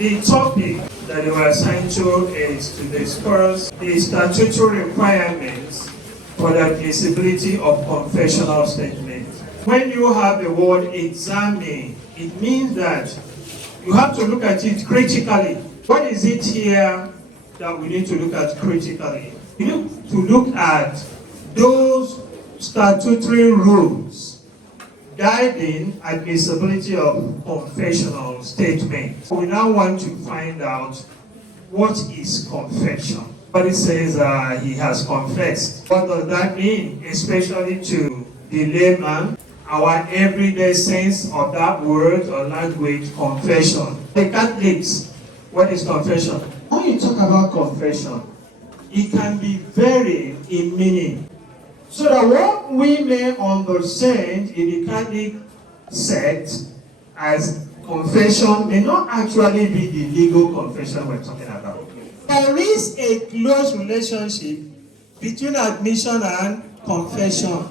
The topic that they were assigned to is to discuss the statutory requirements for the admissibility of confessional statement. When you have the word examine, it means that you have to look at it critically. What is it here that we need to look at critically? We need to look at those statutory rules guiding admissibility of confessional statement. We now want to find out what is confession. Somebody says he has confessed. What does that mean? Especially to the layman, our everyday sense of that word or language, confession. The Catholics, what is confession? When you talk about confession, it can be varied in meaning. So that what we may understand in the Catholic sect as confession may not actually be the legal confession we're talking about. There is a close relationship between admission and confession.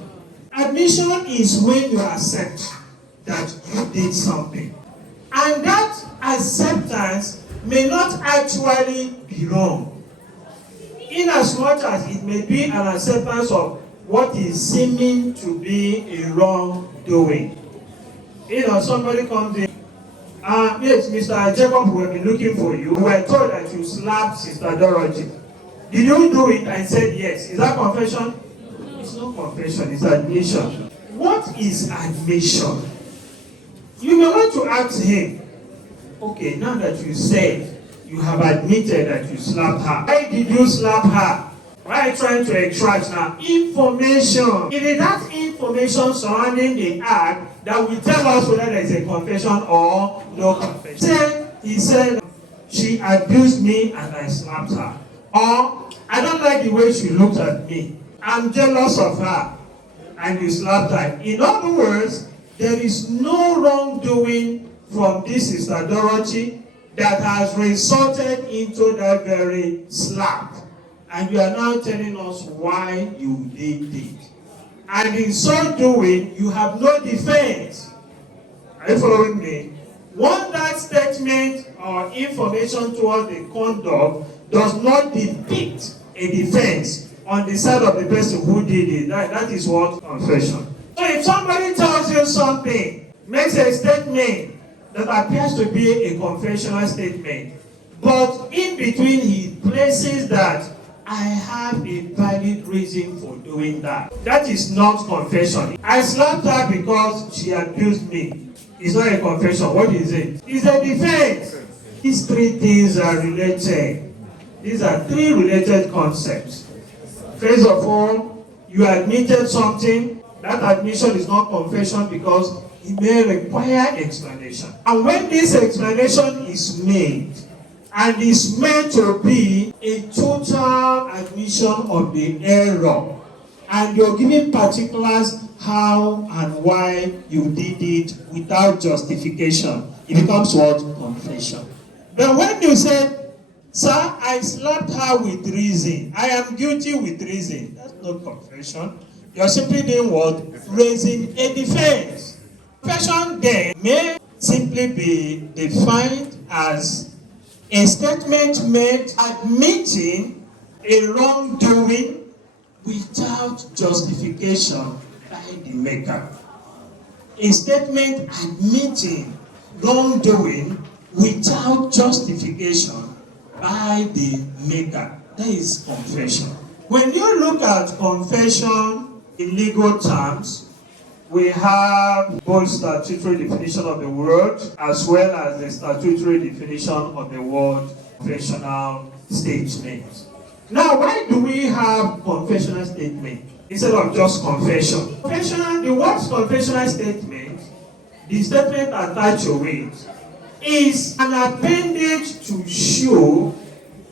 Admission is when you accept that you did something. And that acceptance may not actually be wrong. In as much as it may be an acceptance of what is seeming to be a wrongdoing. You know, somebody comes in, yes, Mr. Jacob, we have been looking for you. We were told that you slapped Sister Dorothy. Did you do it? I said yes. Is that confession? It's not confession, it's admission. What is admission? You may want to ask him, okay, now that you said you have admitted that you slapped her, why did you slap her? Why are you trying to extract now? Information. It is that information surrounding the act that will tell us whether there is a confession or no confession. He said, she abused me and I slapped her. Or, I don't like the way she looked at me. I'm jealous of her. And you slapped her. In other words, there is no wrongdoing from this Sister Dorothy that has resulted into that very slap. And you are now telling us why you did it. And in so doing, you have no defense. Are you following me? Once that statement or information towards the conduct does not depict a defense on the side of the person who did it, that is what confession. So if somebody tells you something, makes a statement that appears to be a confessional statement, but in between he places that I have a valid reason for doing that. That is not confession. I slapped her because she abused me. It's not a confession. What is it? It's a defense. These three things are related. These are three related concepts. First of all, you admitted something. That admission is not confession because it may require explanation. And when this explanation is made, and is meant to be a total admission of the error, and you're giving particulars how and why you did it without justification, it becomes what? Confession. But when you say, sir, I slapped her with reason, I am guilty with reason, that's not confession. You're simply doing what? Raising a defense. Confession then may simply be defined as a statement made admitting a wrongdoing without justification by the maker. A statement admitting wrongdoing without justification by the maker. That is confession. When you look at confession in legal terms, we have both statutory definition of the word as well as the statutory definition of the word confessional statement. Now, why do we have confessional statement instead of just confession? The word confessional statement, the statement attached to it, is an appendage to show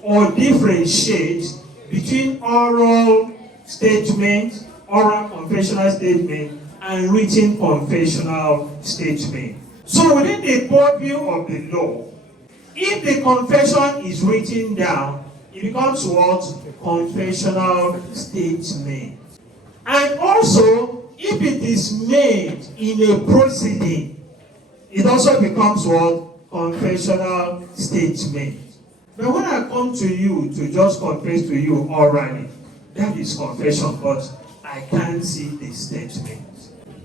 or differentiate between oral statement, oral confessional statement, and written confessional statement. So within the purview of the law, if the confession is written down, it becomes what? Confessional statement. And also, if it is made in a proceeding, it also becomes what? confessional statement. But when I come to you to just confess to you orally, that is confession, but I can't see the statement.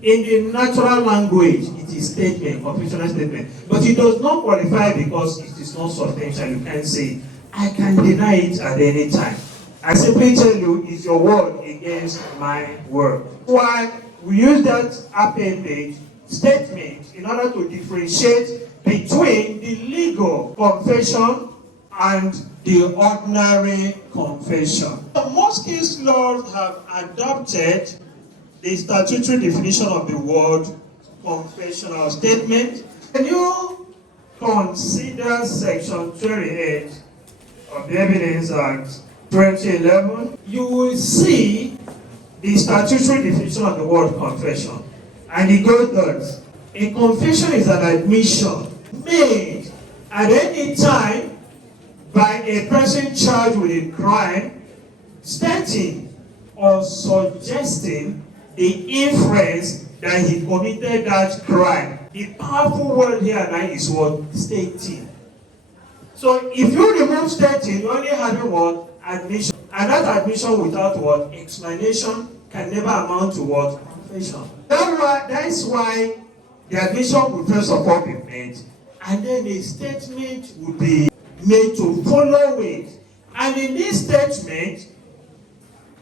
In the natural language, it is statement, confessional statement. But it does not qualify because it is not substantial. You can't say, I can deny it at any time. I simply tell you, it's your word against my word. Why we use that appendage statement in order to differentiate between the legal confession and the ordinary confession. Most case laws have adopted the statutory definition of the word confessional statement. When you consider section 28 of the Evidence Act 2011, you will see the statutory definition of the word confession. And it goes thus: a confession is an admission made at any time by a person charged with a crime, stating or suggesting the inference that he committed that crime. The powerful word here now is what? Stating. So if you remove stating, you only have what? Admission. And that admission without what? Explanation can never amount to what? Confession. That's why the admission will first of all be made, and then a statement will be made to follow it. And in this statement,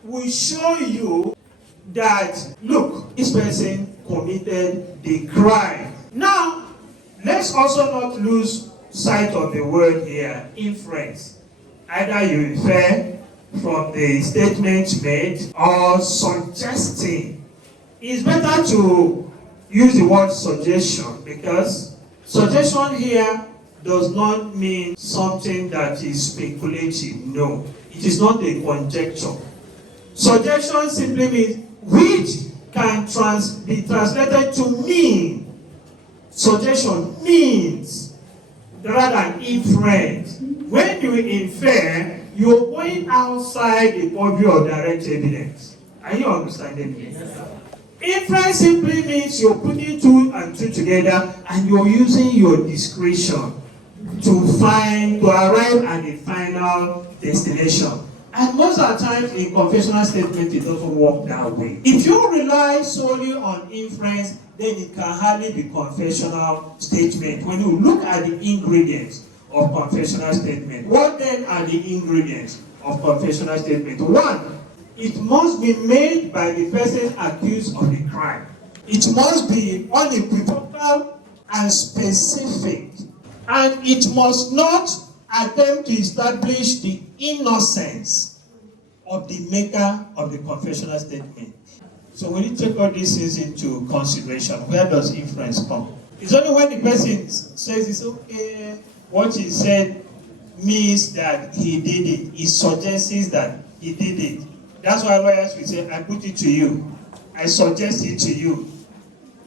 we show you that, look, this person committed the crime. Now, let's also not lose sight of the word here, inference. Either you infer from the statement made or suggesting. It's better to use the word suggestion, because suggestion here does not mean something that is speculative. No, it is not a conjecture. Suggestion simply means which can be translated to mean. Suggestion means rather than inference. When you infer, you're going outside the purview of direct evidence. Are you understanding me? Yes, sir. Inference simply means you're putting two and two together and you're using your discretion to arrive at the final destination. And most of the time in confessional statement, it doesn't work that way. If you rely solely on inference, then it can hardly be confessional statement. When you look at the ingredients of confessional statement, what then are the ingredients of confessional statement? One, it must be made by the person accused of the crime. It must be unequivocal and specific. And it must not attempt to establish the innocence of the maker of the confessional statement. So when you take all these things into consideration, where does inference come? It's only when the person says it's okay, what he said means that he did it. He suggests that he did it. That's why lawyers will say, I put it to you. I suggest it to you.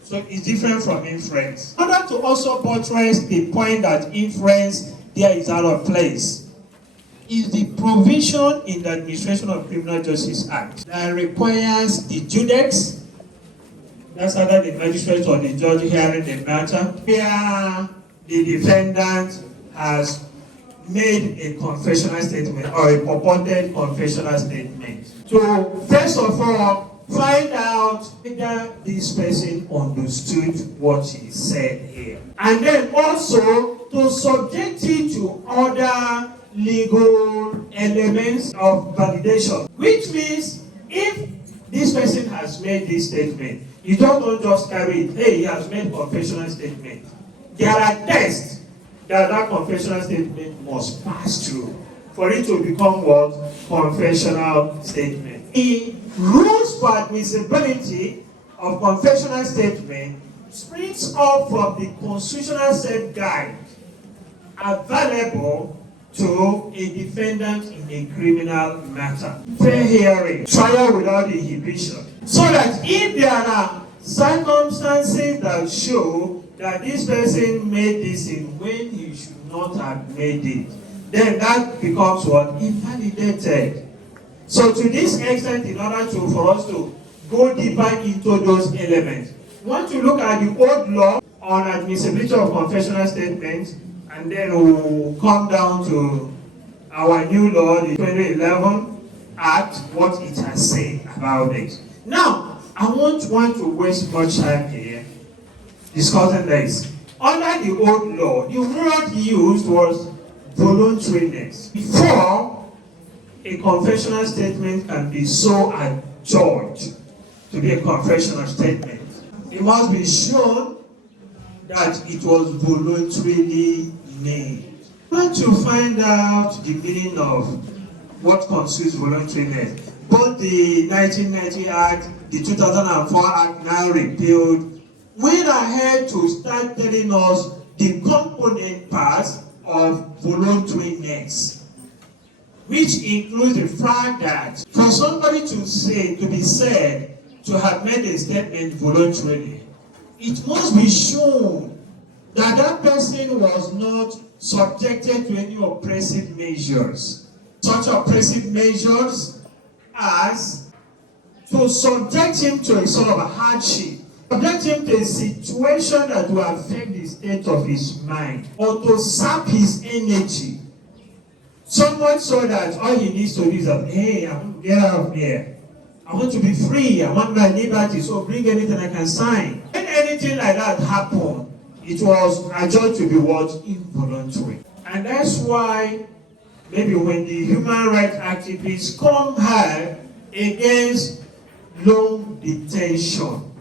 So it's different from inference. In order to also buttress the point that inference there is out of place, is the provision in the Administration of Criminal Justice Act that requires the judex, that's either the magistrate or the judge hearing the matter, where the defendant has made a confessional statement or a purported confessional statement. So first of all, find out whether this person understood what he said here. And then also to subject it to other legal elements of validation. Which means if this person has made this statement, you don't just carry it, hey, he has made confessional statement. There are tests that confessional statement must pass through for it to become what? Confessional statement. The rules for admissibility of confessional statement springs up from the constitutional safeguard available to a defendant in a criminal matter. Fair hearing, trial without inhibition. So that if there are circumstances that show that this person made this in when he should not have made it, then that becomes what? Invalidated. So to this extent, in order for us to go deeper into those elements, we want to look at the old law on admissibility of confessional statement, and then we'll come down to our new law, the 2011 Act, what it has said about it. Now, I won't want to waste much time here discussing this. Under the old law, the word used was voluntariness. Before a confessional statement can be so adjudged to be a confessional statement, it must be shown that it was voluntarily made. Want to find out the meaning of what constitutes voluntariness. Both the 1990 Act, the 2004 Act now repealed, went ahead to start telling us the component parts of voluntariness, which includes the fact that for somebody to be said to have made a statement voluntarily, it must be shown that that person was not subjected to any oppressive measures. Such oppressive measures as to subject him to a sort of a hardship, subject him to a situation that will affect the state of his mind, or to sap his energy. So much so that all he needs to do is that, hey, I want to get out of here. I want to be free. I want my liberty. So bring anything I can sign. When anything like that happened, it was adjudged to be what? Involuntary. And that's why maybe when the human rights activists come hard against long detention,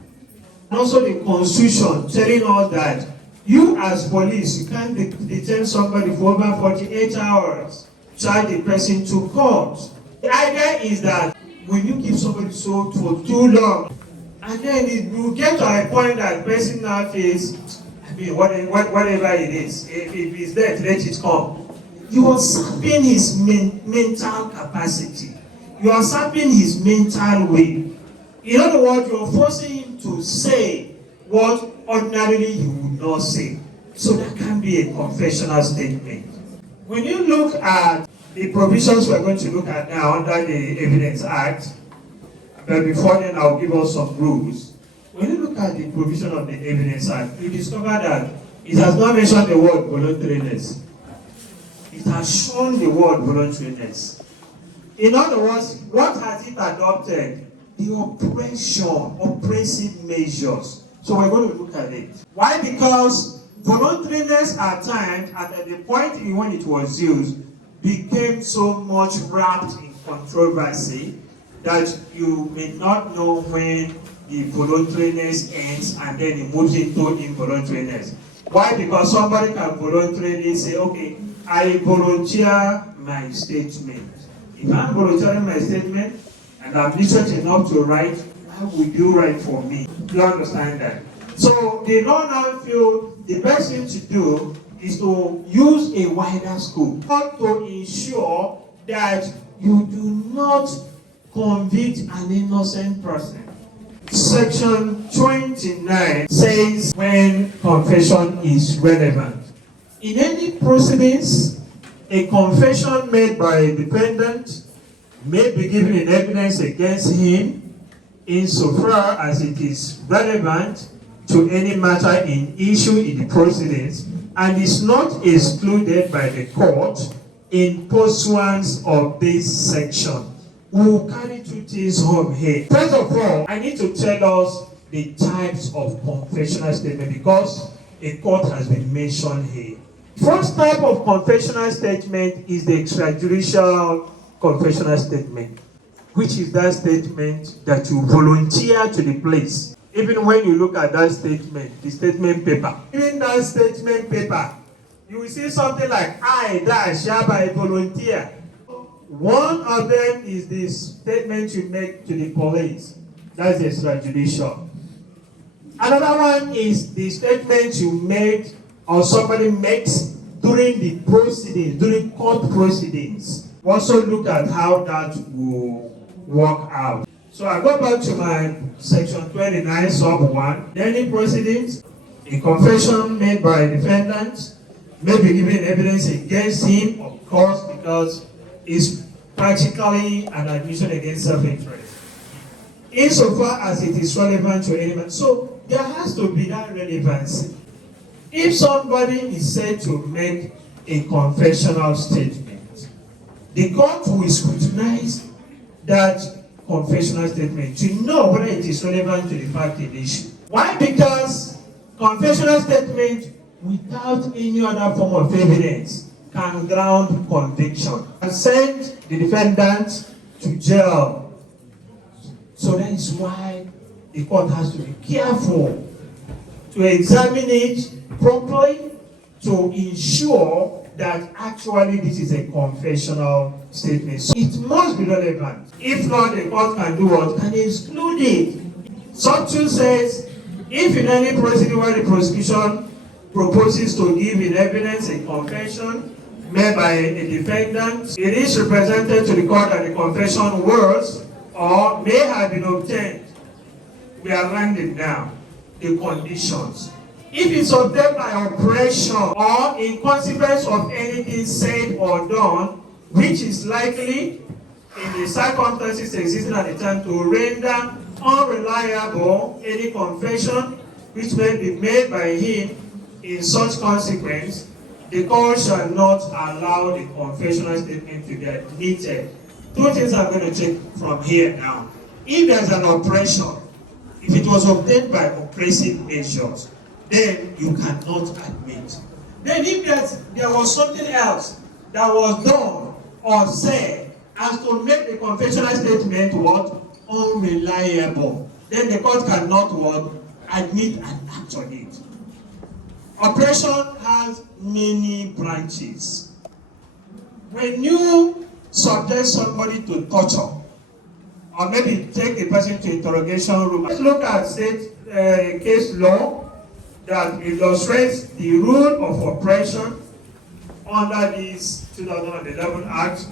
and also the Constitution telling us that you as police, you can't detain somebody for over 48 hours, charge the person to court. The idea is that when you keep somebody so for too long, and then you get to a point that person now feels, I mean, whatever it is, if it's there, let it come. You are sapping his mental capacity. You are sapping his mental way. In other words, you are forcing him to say what ordinarily he would not say. So that can be a confessional statement. When you look at the provisions we're going to look at now under the Evidence Act, but before then I'll give us some rules. When you look at the provision of the Evidence Act, you discover that it has not mentioned the word voluntariness. It has shown the word voluntariness. In other words, what has it adopted? The oppressive measures. So we're going to look at it. Why? Because voluntariness at times, at the point in when it was used, became so much wrapped in controversy that you may not know when the voluntariness ends and then it moves into involuntariness. Why? Because somebody can voluntarily say, okay, I volunteer my statement. If I'm volunteering my statement and I'm literate enough to write, how would you write for me? Do you understand that? So the law now feel the best thing to do is to use a wider scope, but to ensure that you do not convict an innocent person. Section 29 says when confession is relevant. In any proceedings, a confession made by a defendant may be given in evidence against him insofar as it is relevant to any matter in issue in the proceedings and is not excluded by the court in pursuance of this section. We will carry two things home here. First of all, I need to tell us the types of confessional statement because a court has been mentioned here. First type of confessional statement is the extrajudicial confessional statement, which is that statement that you volunteer to the place. Even when you look at that statement, the statement paper, in that statement paper, you will see something like, I, hereby volunteer. One of them is the statement you make to the police. That's the extrajudicial. Another one is the statement you make or somebody makes during the proceedings, during court proceedings. Also look at how that will work out. So I go back to my section 29, sub 1. Any proceedings, a confession made by a defendant may be given evidence against him, of course, because it's practically an admission against self-interest. Insofar as it is relevant to any matter. So there has to be that relevancy. If somebody is said to make a confessional statement, the court will scrutinize that confessional statement to know whether it is relevant to the fact in issue. Why? Because confessional statement without any other form of evidence can ground conviction and send the defendant to jail. So that is why the court has to be careful to examine it properly to ensure that actually this is a confessional statement. So it must be relevant. If not, the court can do what? Can exclude it. Section says, if in any proceeding where the prosecution proposes to give in evidence a confession made by a defendant, it is represented to the court that the confession was or may have been obtained. We are landing now the conditions. If it's obtained by oppression or in consequence of anything said or done, which is likely in the circumstances existing at the time to render unreliable any confession which may be made by him in such consequence, the court shall not allow the confessional statement to be admitted. Two things I'm going to take from here now. If there's an oppression, if it was obtained by oppressive measures, then you cannot admit. Then if there was something else that was done or said as to make the confessional statement what? Unreliable, then the court cannot what? Admit an act on it. Oppression has many branches. When you subject somebody to torture, or maybe take the person to interrogation room, let's look at state case law that illustrates the rule of oppression under this 2011 Act.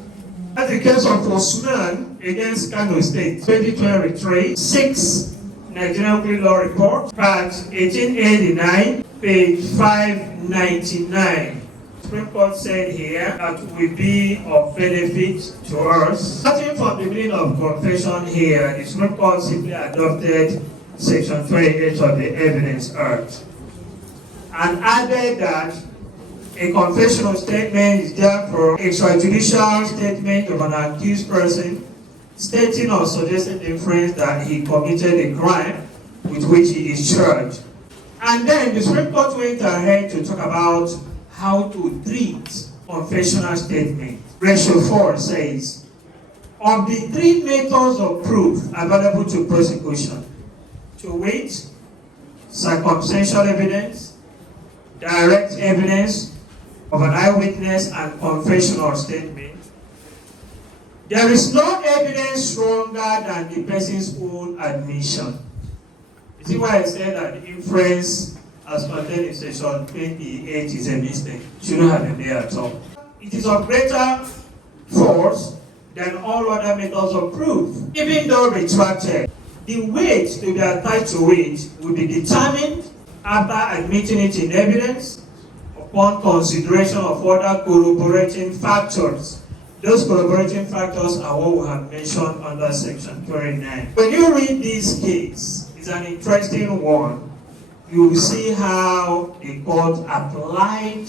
That's the case of Osman against Kano State, 2023, 6 Nigerian Criminal Law Report, part 1889, page 599. The Supreme Court said here that will be of benefit to us. Starting from the beginning of confession here, the Supreme Court simply adopted Section 28 of the Evidence Act and added that a confessional statement is therefore a extrajudicial statement of an accused person stating or suggesting inference that he committed a crime with which he is charged. And then the Supreme Court went ahead to talk about how to treat confessional statement. Ratio 4 says, of the 3 methods of proof available to prosecution, to wit, circumstantial evidence, direct evidence of an eyewitness, and confessional statement, there is no evidence stronger than the person's own admission. You see why I said that the inference as contained in section 28 is a mistake. It shouldn't have been there at all. It is of greater force than all other methods of proof. Even though retracted, the weight to be attached to it will be determined after admitting it in evidence upon consideration of other corroborating factors. Those corroborating factors are what we have mentioned under section 29. When you read this case, it's an interesting one. You will see how the court applied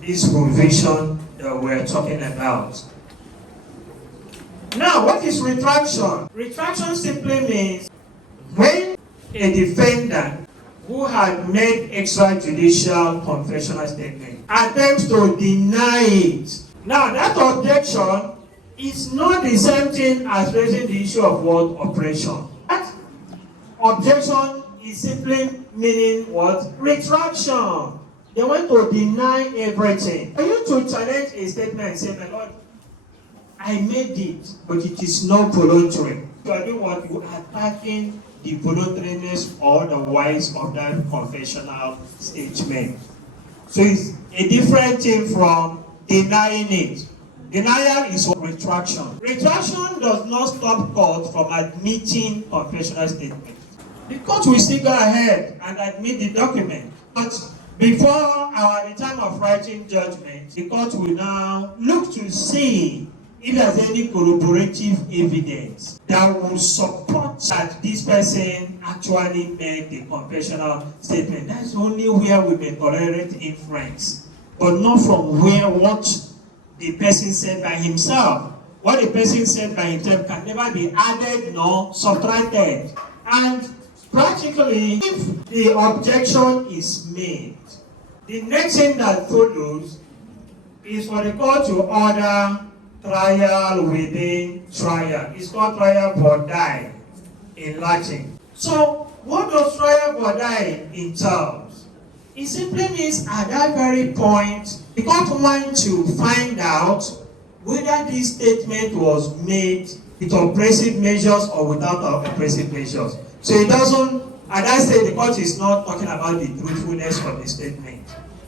this provision that we're talking about. Now, what is retraction? Retraction simply means when a defendant who had made extrajudicial confessional statement attempts to deny it. Now, that objection is not the same thing as raising the issue of what? Oppression. That objection is simply meaning what? Retraction. They want to deny everything. For you to challenge a statement and say, my Lord, I made it, but it is not voluntary. You are doing what? You are attacking the voluntariness or the wise of that confessional statement. So it's a different thing from denying it. Denial is retraction. Retraction does not stop court from admitting confessional statement. The court will still go ahead and admit the document. But before the time of writing judgment, the court will now look to see if there's any corroborative evidence that will support that this person actually made the confessional statement, that's only where we may tolerate inference, but not from what the person said by himself. What the person said by himself can never be added nor subtracted. And practically, if the objection is made, the next thing that follows is for the court to order trial within trial. It's called trial for die in Latin. So, what does trial for die entails? It simply means at that very point, the court wants to find out whether this statement was made with oppressive measures or without oppressive measures. So it doesn't, at that stage, the court is not talking about the truthfulness of the statement.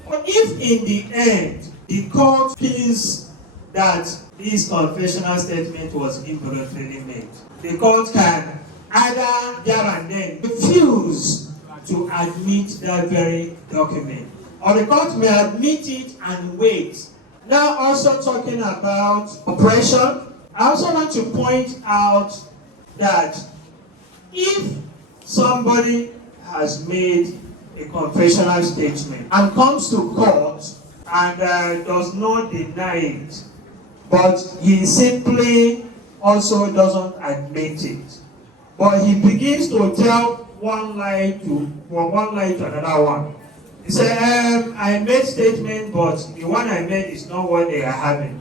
But if in the end, the court feels that this confessional statement was involuntarily made, the court can either there and then refuse to admit that very document, or the court may admit it and wait. Now, also talking about oppression, I also want to point out that if somebody has made a confessional statement and comes to court and does not deny it, but he simply also doesn't admit it, but he begins to tell one lie to another one. He said, I made statement, but the one I made is not what they are having.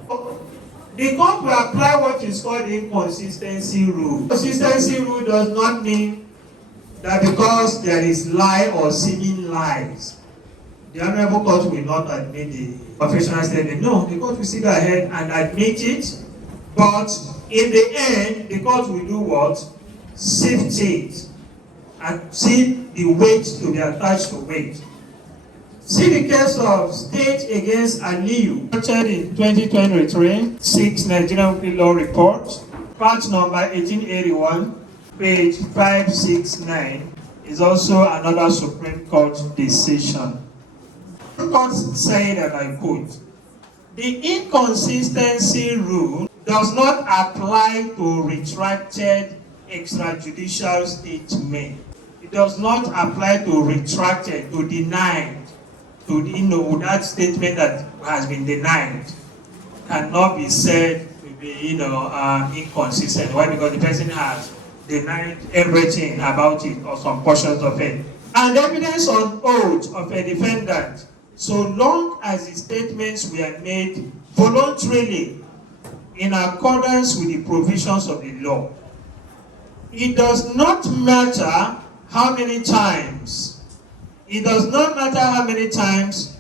The court will apply what is called the inconsistency rule. Consistency rule does not mean that because there is lie or seeming lies, the Honorable Court will not admit the confessional statement. No, the court will still go ahead and admit it, but in the end, the court will do what? Sift it and see the weight to be attached to weight. See the case of State against Aliyu, in 2023, 6 Nigerian Law Report, part number 1881, page 569, is also another Supreme Court decision. The court said, and I quote, the inconsistency rule does not apply to retracted extrajudicial statement. It does not apply to retracted, to denied. That statement that has been denied cannot be said to be, inconsistent. Why? Because the person has denied everything about it or some portions of it. And evidence on oath of a defendant, so long as the statements were made voluntarily in accordance with the provisions of the law, it does not matter how many times. It does not matter how many times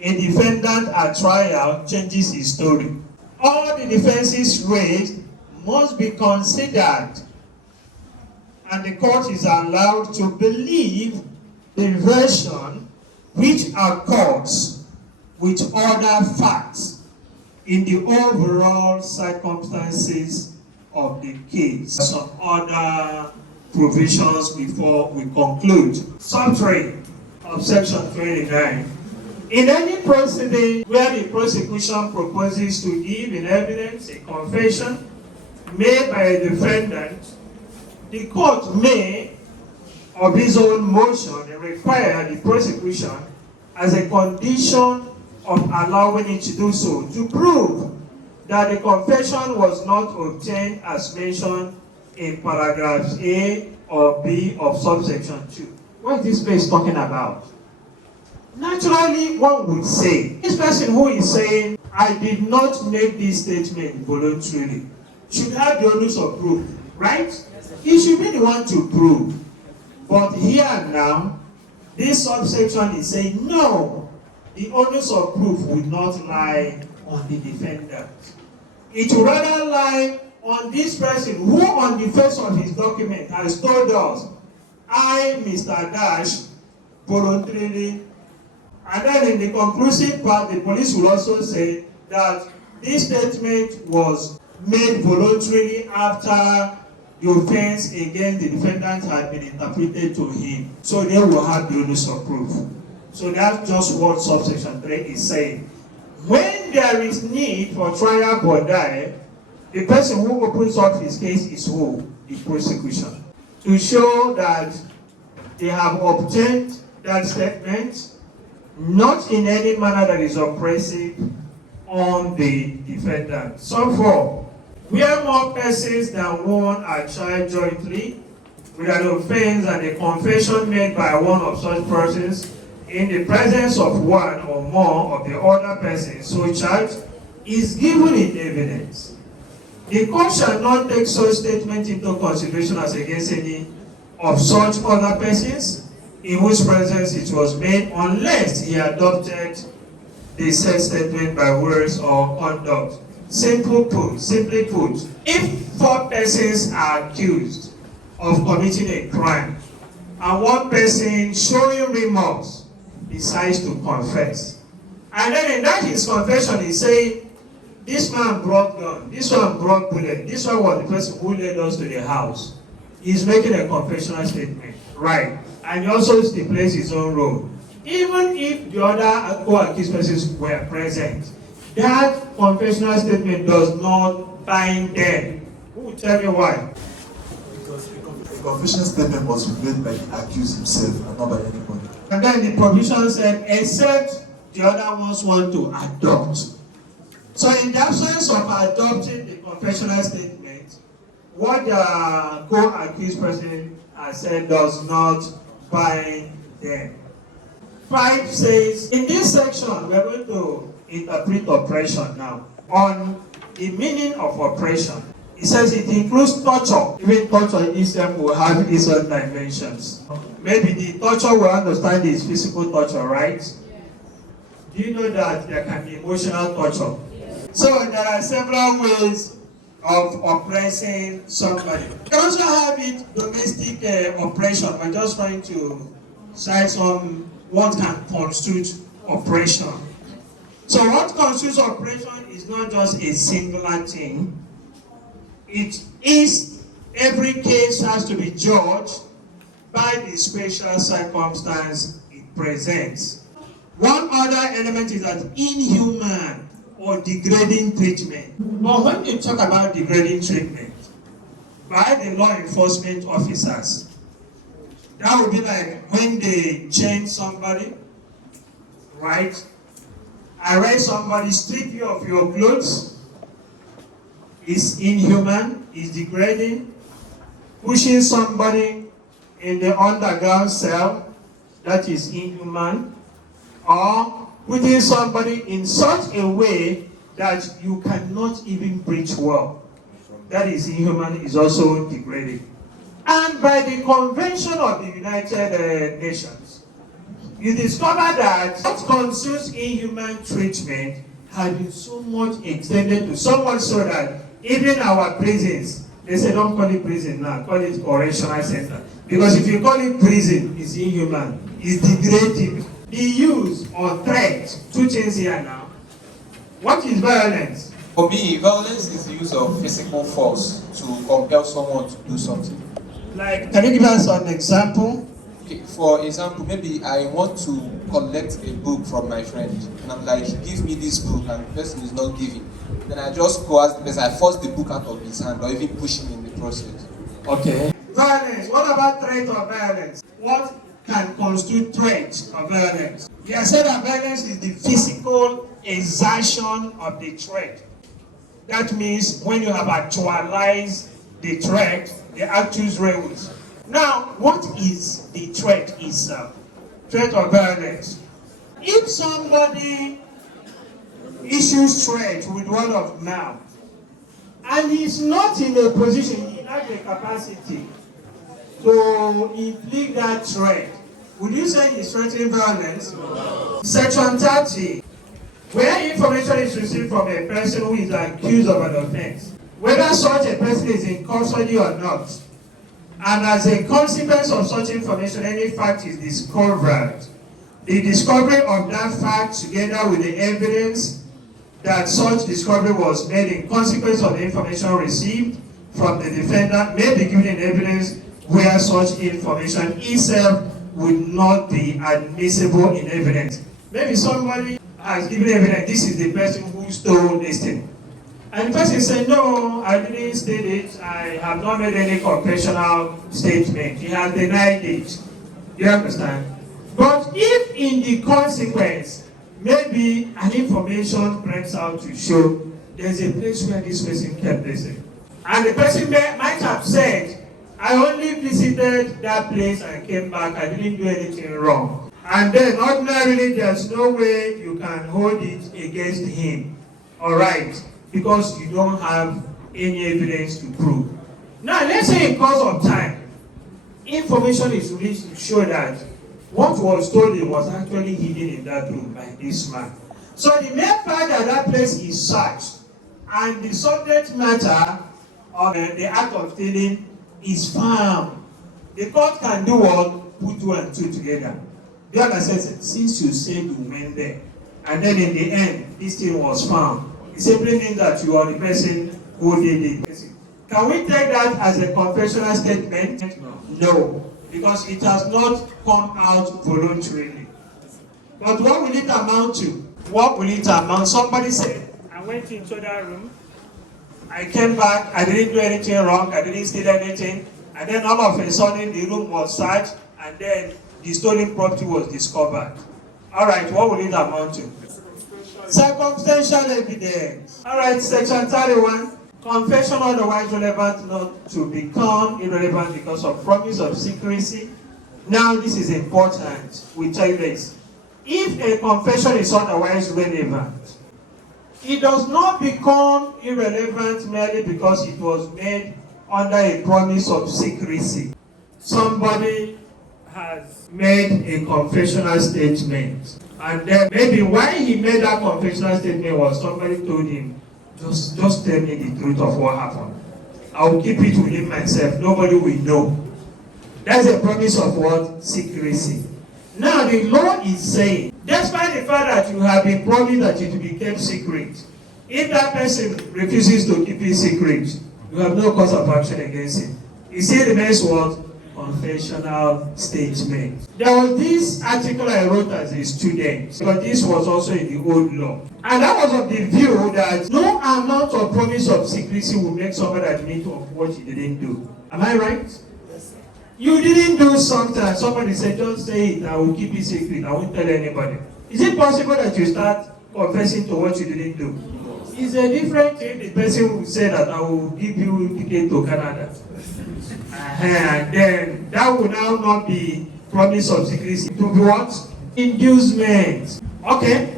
a defendant at trial changes his story. All the defenses raised must be considered, and the court is allowed to believe the version which accords with other facts in the overall circumstances of the case. Some other provisions before we conclude. Summary of section 29. In any proceeding where the prosecution proposes to give in evidence a confession made by a defendant, the court may, of his own motion, require the prosecution as a condition of allowing it to do so, to prove that the confession was not obtained as mentioned in paragraphs A or B of subsection 2. What is this place talking about? Naturally, one would say, this person who is saying, I did not make this statement voluntarily, should have the onus of proof, right? He should be the one to prove. But here and now, this subsection is saying, no, the onus of proof would not lie on the defendant. It would rather lie on this person who on the face of his document has told us, I, Mr. Dash, voluntarily, and then in the conclusive part, the police will also say that this statement was made voluntarily after the offense against the defendant had been interpreted to him. So they will have the onus of proof. So that's just what subsection 3 is saying. When there is need for trial for die, The person who opens up his case is who? The prosecution. To show that they have obtained that statement not in any manner that is oppressive on the defendant. So far, where more persons than one are charged jointly with an offense and a confession made by one of such persons in the presence of one or more of the other persons so charged is given in evidence, the court shall not take such statement into consideration as against any of such other persons in whose presence it was made, unless he adopted the said statement by words or conduct. Simply put, if 4 persons are accused of committing a crime, and one person showing remorse decides to confess, and then in that his confession is saying, this man brought gun, this one brought bullet, this one was the person who led us to the house. He's making a confessional statement, right? And he also stipulates his own role. Even if the other co-accused persons were present, that confessional statement does not bind them. Who will tell me why? Because a confessional statement was made by the accused himself and not by anybody. And then the provision said, except the other ones want to adopt. So in the absence of adopting the confessional statement, what the co-accused person has said does not bind them. 5 says, in this section, we are going to interpret oppression now. On the meaning of oppression, it says it includes torture. Even torture itself will have its own dimensions. Maybe the torture we understand is physical torture, right? Do you know that there can be emotional torture? So there are several ways of oppressing somebody. You can also have it domestic oppression. We're just trying to cite some what can constitute oppression. So what constitutes oppression is not just a singular thing. It is, every case has to be judged by the special circumstance it presents. One other element is that inhuman or degrading treatment. But when you talk about degrading treatment by the law enforcement officers, that would be like when they chain somebody, right? Arrest somebody, strip you of your clothes, is inhuman, is degrading. Pushing somebody in the underground cell, that is inhuman. Or putting somebody in such a way that you cannot even breathe well, that is inhuman, is also degrading. And by the Convention of the United Nations, you discover that what constitutes inhuman treatment has been so much extended to so much so that even our prisons, they say don't call it prison now, call it correctional center. Because if you call it prison, it's inhuman, it's degrading. The use or threat, 2 things here now. What is violence? For me, violence is the use of physical force to compel someone to do something. Like, can you give us an example? Okay, for example, maybe I want to collect a book from my friend, and I'm like, give me this book, and the person is not giving. Then I just go ask the person, I force the book out of his hand, or even push him in the process. Okay. Violence. What about threat or violence? What can constitute threat or violence? We have said that violence is the physical exertion of the threat. That means when you have actualized the threat, the actus reus. Now, what is the threat itself? Threat or violence? If somebody issues threat with word of mouth, and he's not in a position, he has the capacity to inflict that threat, would you say he's threatening violence? No. Section 30, where information is received from a person who is accused of an offense, whether such a person is in custody or not, and as a consequence of such information, any fact is discovered, the discovery of that fact together with the evidence that such discovery was made in consequence of the information received from the defendant may be given in evidence where such information itself would not be admissible in evidence. Maybe somebody has given evidence, this is the person who stole this thing. And the person said, no, I didn't state it. I have not made any confessional statement. He has denied it. You understand? But if in the consequence, maybe an information breaks out to show there's a place where this person kept this, and the person might have said, I only visited that place and came back, I didn't do anything wrong. And then ordinarily there's no way you can hold it against him. Alright, because you don't have any evidence to prove. Now let's say in course of time, information is released to show that what was stolen was actually hidden in that room by this man. So the mere fact that that place is searched and the subject matter of the act of stealing is found, the court can do what? Put 2 and 2 together. The other says, since you said you went there, and then in the end, this thing was found, it simply means that you are the person who did it. Can we take that as a confessional statement? No, because it has not come out voluntarily. But what will it amount to? What will it amount? Somebody said, I went into that room, I came back, I didn't do anything wrong, I didn't steal anything, and then all of a sudden the room was searched, and then the stolen property was discovered. Alright, what will it amount to? Circumstantial evidence. Alright, section 31. Confession otherwise relevant not to become irrelevant because of promise of secrecy. Now this is important. We tell you this. If a confession is otherwise relevant, it does not become irrelevant merely because it was made under a promise of secrecy. Somebody has made a confessional statement, and then maybe why he made that confessional statement was somebody told him, just tell me the truth of what happened. I will keep it within myself. Nobody will know. That's a promise of what? Secrecy. Now the law is saying, despite the fact that you have been promised that it will be kept secret, if that person refuses to keep it secret, you have no cause of action against him. It still remains what? Confessional statement. There was this article I wrote as a student, but this was also in the old law. And that was of the view that no amount of promise of secrecy will make somebody admit of what he didn't do. Am I right? You didn't do something and somebody said, don't say it, I will keep it secret, I won't tell anybody. Is it possible that you start confessing to what you didn't do? It's a different thing. The person will say that I will give you a ticket to Canada. And then that will now not be promise of secrecy. To be what? Inducement. Okay?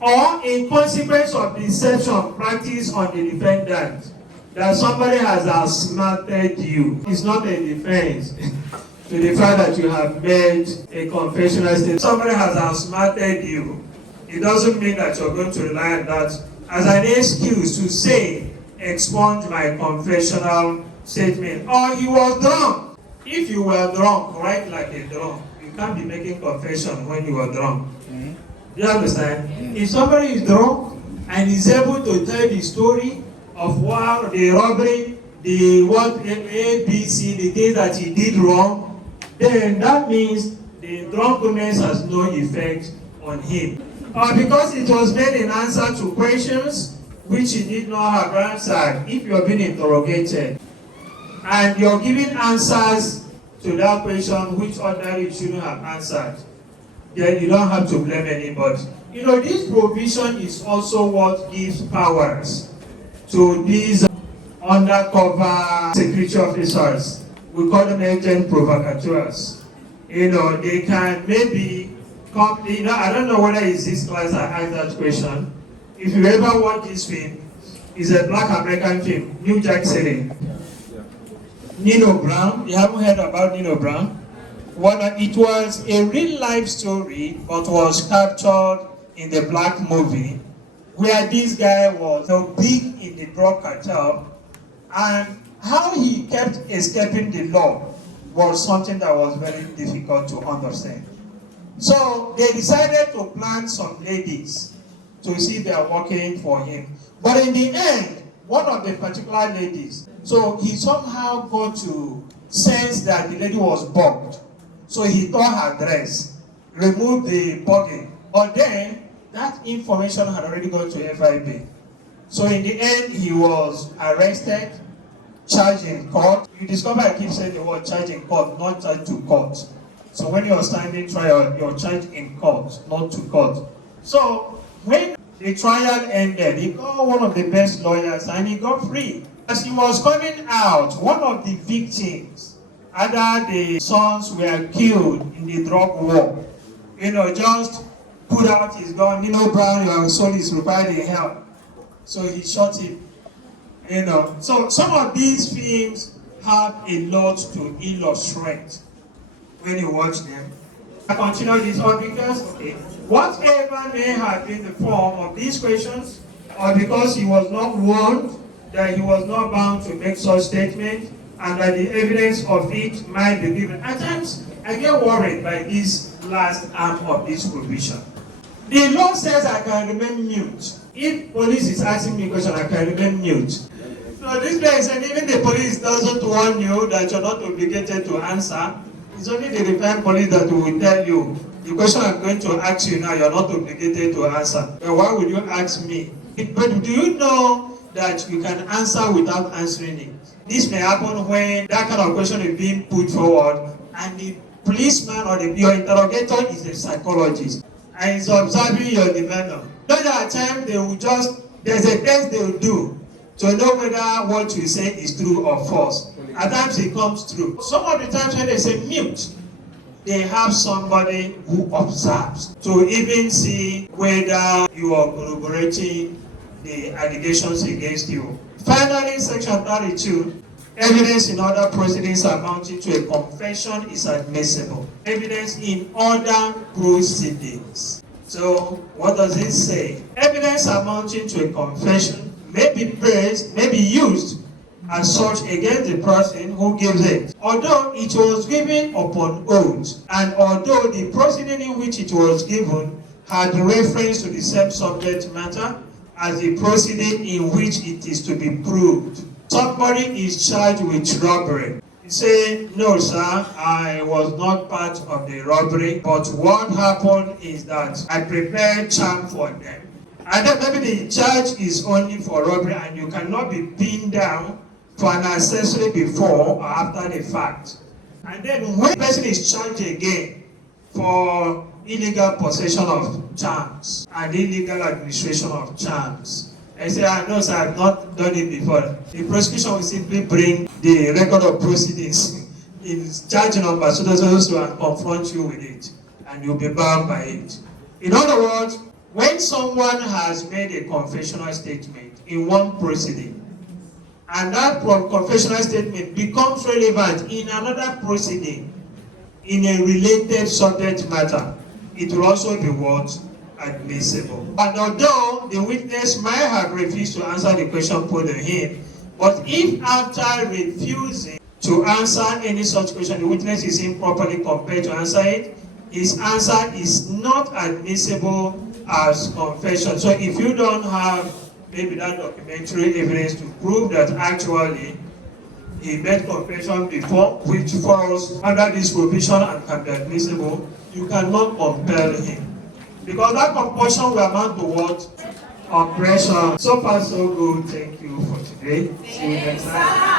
Or in consequence of deception practiced on the defendant, that somebody has outsmarted you. It's not a defense to the fact that you have made a confessional statement. Somebody has outsmarted you. It doesn't mean that you're going to rely on that as an excuse to say, expunge my confessional statement. Or he was drunk. If you were drunk, write like a drunk. You can't be making confession when you are drunk. Do you understand? If somebody is drunk and is able to tell the story of what the robbery, the what A, B, C, the things that he did wrong, then that means the drunkenness has no effect on him. Or because it was made in answer to questions which he did not have answered. If you're being interrogated and you're giving answers to that question which ordinarily you shouldn't have answered, then you don't have to blame anybody. You know, this provision is also what gives powers to these undercover security officers. We call them agent provocateurs. You know, they can maybe come, you know, I don't know whether it's this class I asked that question. If you ever watch this film, it's a black American film, New Jack City. Nino Brown, you haven't heard about Nino Brown? It was a real life story, but was captured in the black movie, where this guy was big in the drug cartel, and how he kept escaping the law was something that was very difficult to understand. So they decided to plant some ladies to see if they are working for him. But in the end, one of the particular ladies, so he somehow got to sense that the lady was bugged. So he tore her dress, removed the bugging. But then, that information had already gone to FIB. So in the end, he was arrested, charged in court. You discover I keep saying the word charged in court, not charged to court. So when you're standing trial, you're charged in court, not to court. So when the trial ended, he got one of the best lawyers and he got free. As he was coming out, one of the victims, either the sons were killed in the drug war, just put out his gun, Brown, your soul is required in hell. So he shot him. So some of these films have a lot to illustrate when you watch them. I continue this on because whatever may have been the form of these questions, or because he was not warned that he was not bound to make such statement, and that the evidence of it might be given. At times, I get worried by this last arm of this provision. The law says I can remain mute. If police is asking me a question, I can remain mute. So this guy said even the police doesn't warn you that you're not obligated to answer. It's only the refined police that will tell you, the question I'm going to ask you now, you're not obligated to answer. Then why would you ask me? But do you know that you can answer without answering it? This may happen when that kind of question is being put forward and the policeman or your interrogator is a psychologist and is observing your demeanor. Not at times they will there's a test they will do to know whether what you say is true or false. At times it comes true. Some of the times when they say mute, they have somebody who observes to even see whether you are corroborating the allegations against you. Finally, section 32, evidence in other proceedings amounting to a confession is admissible. Evidence in other proceedings. So, what does it say? Evidence amounting to a confession may be used as such against the person who gives it, although it was given upon oath, and although the proceeding in which it was given had reference to the same subject matter as the proceeding in which it is to be proved. Somebody is charged with robbery. You say, no sir, I was not part of the robbery, but what happened is that I prepared charm for them. And then maybe the charge is only for robbery and you cannot be pinned down for an accessory before or after the fact. And then when the person is charged again for illegal possession of charms and illegal administration of charms, I say, no sir, I've not done it before. The prosecution will simply bring the record of proceedings in charge number so and confront you with it, and you'll be bound by it. In other words, when someone has made a confessional statement in one proceeding, and that confessional statement becomes relevant in another proceeding in a related subject matter, it will also be what? Admissible. And although the witness might have refused to answer the question put to him, but if after refusing to answer any such question, the witness is improperly compelled to answer it, his answer is not admissible as confession. So if you don't have maybe that documentary evidence to prove that actually he made confession before, which falls under this provision and can be admissible, you cannot compel him. Because that compulsion will amount to what? Oppression. So far so good. Thank you for today. See you next time.